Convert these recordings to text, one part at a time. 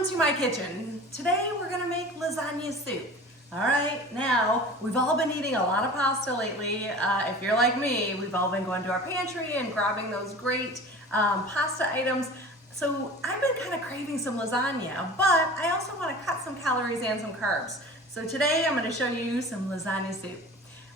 Welcome to my kitchen. Today we're gonna make lasagna soup. All right, now we've all been eating a lot of pasta lately. If you're like me, we've all been going to our pantry and grabbing those great pasta items. So I've been kind of craving some lasagna, but I also want to cut some calories and some carbs. So today I'm going to show you some lasagna soup.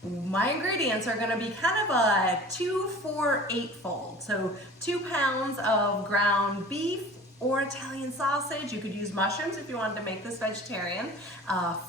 My ingredients are going to be kind of a 2, 4, 8 fold. So 2 pounds of ground beef or Italian sausage. You could use mushrooms if you wanted to make this vegetarian.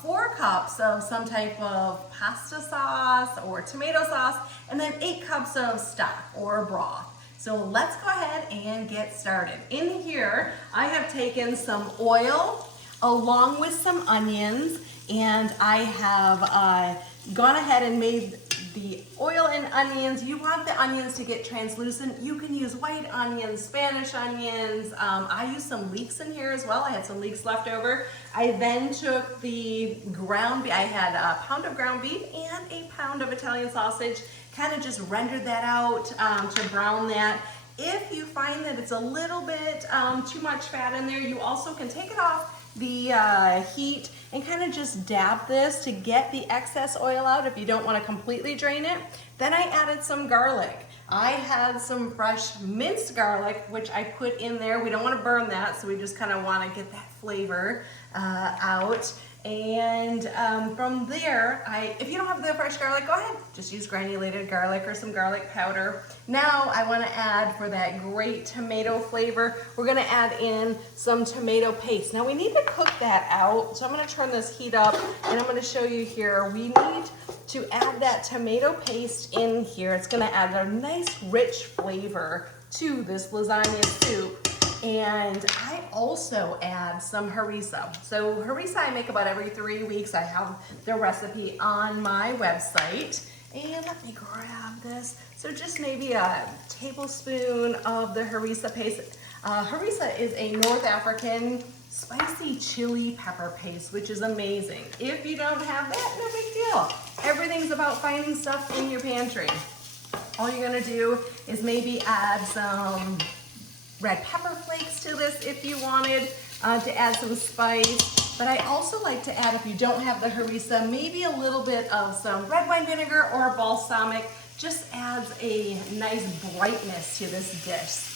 4 cups of some type of pasta sauce or tomato sauce, and then 8 cups of stock or broth. So let's go ahead and get started. In here, I have taken some oil along with some onions, and I have gone ahead and made the oil and onions. You want the onions to get translucent. You can use white onions, Spanish onions. I used some leeks in here as well. I had some leeks left over. I then took the ground beef. I had a pound of ground beef and a pound of Italian sausage. Kind of just rendered that out to brown that. If you find that it's a little bit too much fat in there, you also can take it off the heat and kind of just dab this to get the excess oil out if you don't want to completely drain it. Then I added some garlic. I had some fresh minced garlic, which I put in there. We don't want to burn that, so we just kind of want to get that flavor out. And from there, if you don't have the fresh garlic, go ahead. Just use granulated garlic or some garlic powder. Now I want to add, for that great tomato flavor, we're going to add in some tomato paste. Now we need to cook that out, so I'm going to turn this heat up and I'm going to show you here. We need to add that tomato paste in here. It's going to add a nice rich flavor to this lasagna soup. And I also add some harissa. So harissa I make about every 3 weeks. I have the recipe on my website. And let me grab this. So just maybe a tablespoon of the harissa paste. Harissa is a North African spicy chili pepper paste, which is amazing. If you don't have that, no big deal. Everything's about finding stuff in your pantry. All you're gonna do is maybe add some red pepper flakes to this if you wanted to add some spice. But I also like to add, if you don't have the harissa, maybe a little bit of some red wine vinegar or balsamic. Just adds a nice brightness to this dish.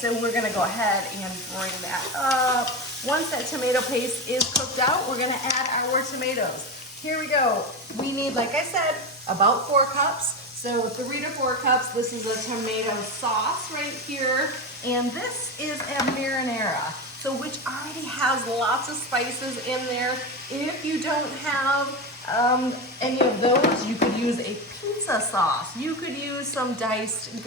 So we're gonna go ahead and bring that up. Once that tomato paste is cooked out, we're gonna add our tomatoes. Here we go. We need, like I said, about 4 cups. So 3 to 4 cups. This is a tomato sauce right here. And this is a marinara, so which already has lots of spices in there. If you don't have any of those, you could use a pizza sauce. You could use some diced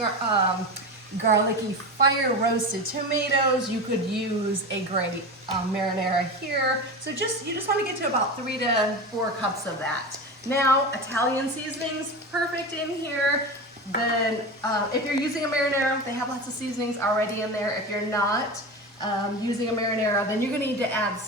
garlicky fire roasted tomatoes. You could use a great marinara here. So you just want to get to about 3 to 4 cups of that. Now, Italian seasonings, perfect in here. Then if you're using a marinara, they have lots of seasonings already in there. If you're not using a marinara, then you're gonna need to add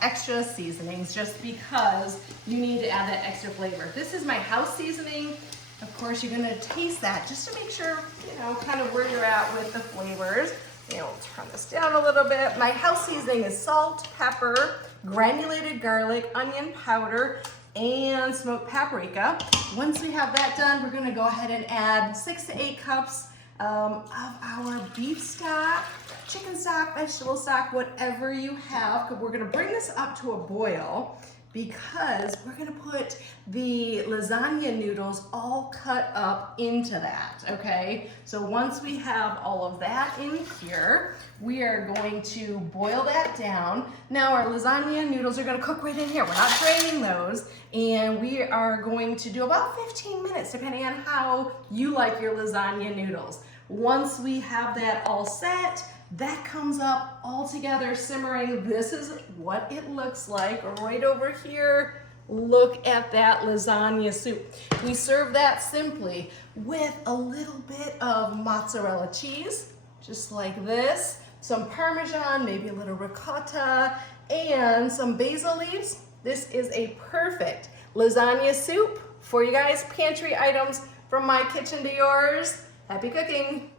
extra seasonings, just because you need to add that extra flavor. This is my house seasoning. Of course, you're gonna taste that just to make sure, you know, kind of where you're at with the flavors. You know, turn this down a little bit. My house seasoning is salt, pepper, granulated garlic, onion powder, and smoked paprika. Once we have that done, we're gonna go ahead and add 6 to 8 cups of our beef stock, chicken stock, vegetable stock, whatever you have. We're gonna bring this up to a boil because we're gonna put the lasagna noodles all cut up into that, okay? So once we have all of that in here, we are going to boil that down. Now our lasagna noodles are gonna cook right in here. We're not draining those. And we are going to do about 15 minutes, depending on how you like your lasagna noodles. Once we have that all set, that comes up all together simmering. This is what it looks like right over here. Look at that lasagna soup. We serve that simply with a little bit of mozzarella cheese, just like this, some Parmesan, maybe a little ricotta, and some basil leaves. This is a perfect lasagna soup for you guys. Pantry items from my kitchen to yours. Happy cooking.